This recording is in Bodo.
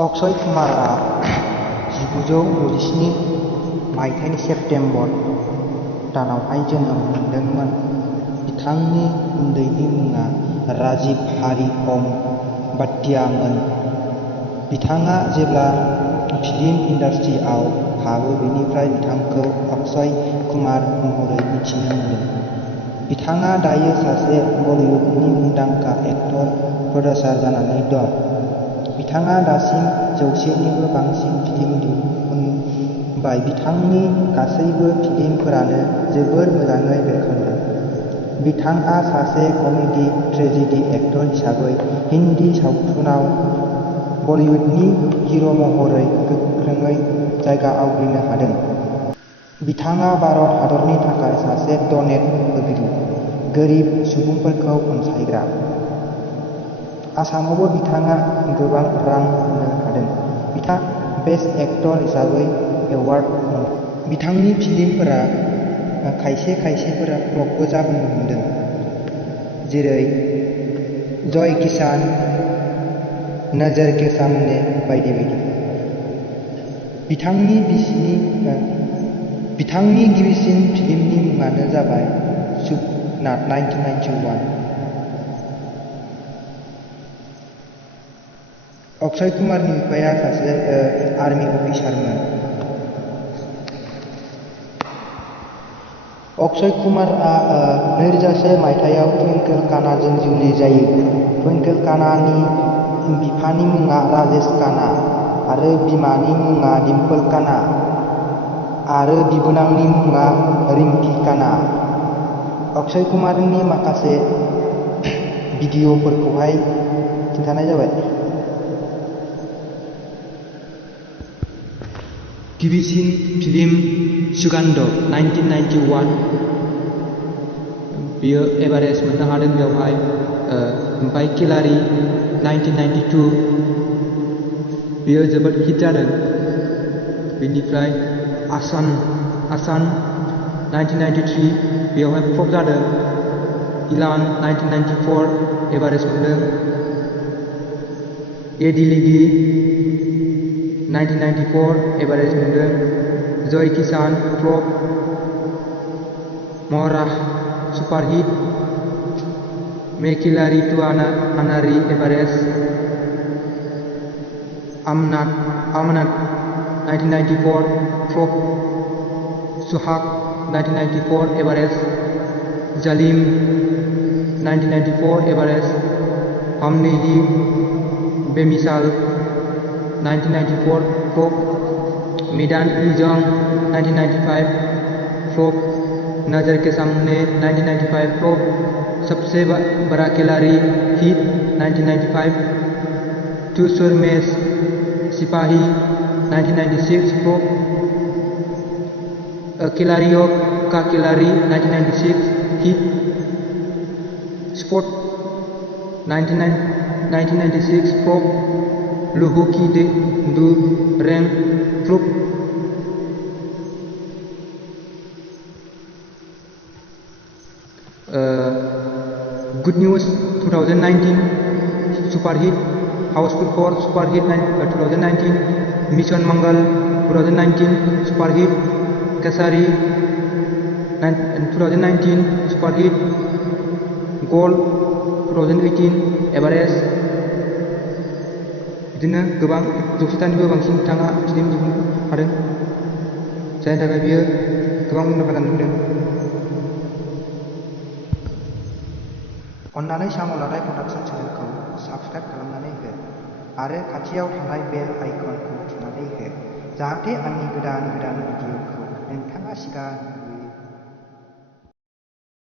अक्षय कुमारआ 1967 मायथाइनि सेप्तेम्बर दानावहाय जोनोम मोनदोंमोन। बिथांनि उन्दैनि मुङा राजीव हारि ओम भाटियामोन। बिथाङा जेब्ला फिल्म इन्डास्ट्रियाव हाबो बेनिफ्राय बिथांखौ अक्षय कुमार महरै मिथिनो मोनो। बिथाङा दायो सासे बलिउडनि मुंदांखा एक्टर प्रडिउसार जानानै दं। बिथाङा दासिम 100निबो बांसिन फिल्म दिहुनबाय। बिथांनि गासैबो फिल्मफोरानो जोबोर मोजाङै बेरखांदों। बिथाङा सासे कमेडि ट्रेजेडि एक्टर हिसाबै हिन्दी सावथुनाव बलिउडनि हिर' महरै गोख्रोङै जायगा आवग्रिनो हादों। बिथाङा भारत हादरनि थाखाय सासे डनेट होगिरि, गोरिब सुबुंफोरखौ अनसायग्रा। आसामावबो बिथाङा गोबां रां मोननो हादों। बिथाङा बेस्ट एक्टर हिसाबै एवार्ड मोनदों। बिथांनि फिल्मफोरा खायसेफोरा फ्लपबो जाबोनो हमदों, जेरै जय किसान, नजर के सामने बायदि बायदि। बिथांनि गिबिसिन फिल्मनि मुङानो जाबाय सुकना 1991। अक्षय कुमारनि बिफाया सासे आर्मी अफिसारमोन। अक्षय कुमारआ 2001 मायथाइयाव ट्विंकल खान्नाजों जुलि जायो। ट्विंकल खान्नानि बिफानि मुङा राजेश खान्ना आरो बिमानि मुङा डिम्पल खान्ना आरो बिबोनांनि मुङा रिम्पी खान्ना। अक्षय कुमारनि माखासे भिडिअफोरखौहाय खिन्थानाय जाबाय। गिबिसिन फिल्म सुगन्ध 1991। बियो एभारेस्ट मोननो हादों बेवहाय। ओमफ्राय केलारि 1992। बियो जोबोद हिट जादों। बेनिफ्राय आसान 1993। बेवहाय फ्लप जादों। इलान 1994 एभारेस्ट मोनदों। ए दिल्ली 1994 एभारेस्ट मोनदों। जय किसान फ्लप। महरा सुपारहिट। मेकिलारि to आनारी Everest. आमनाथ 1994 फ्लप। सुहाग 1994 एभारेस्ट। जालिम 1994 एभारेस्ट। हम नहीं बेमिसाल 1994 फ्लप। मैदान जंग 1995 फ्लप। नजर के सामने 1995 फ्लप। सबसे बड़ा खिलाड़ी हिट 1995। टू सुर में सिपाही 1996 फ्लप। खिलाड़ियों का खिलाड़ी 1996 हिट। स्पोर्ट 1996 फ्लप। लुहु की दू रैंक flop. Good News 2019 superhit. Housefull 4 superhit 2019। Mission Mangal 2019 superhit. Kesari 2019 superhit. Gold 2018 एभारेस्ट। बिदिनो गोबां 100तानिबो बांसिन बिथाङा फिल्म दिहुननो हादों, जायनि थाखाय बियो गोबां मुंदांखा जानानै फैदों। अन्नानै सामलादाय प्रडाक्शन चेनेलखौ साबस्क्राइब खालामनानै हो आरो खाथियाव थानाय बेल आइकनखौ थुनानै हो, जाहाथे आंनि गोदान भिडिअखौ नोंथाङा सिगां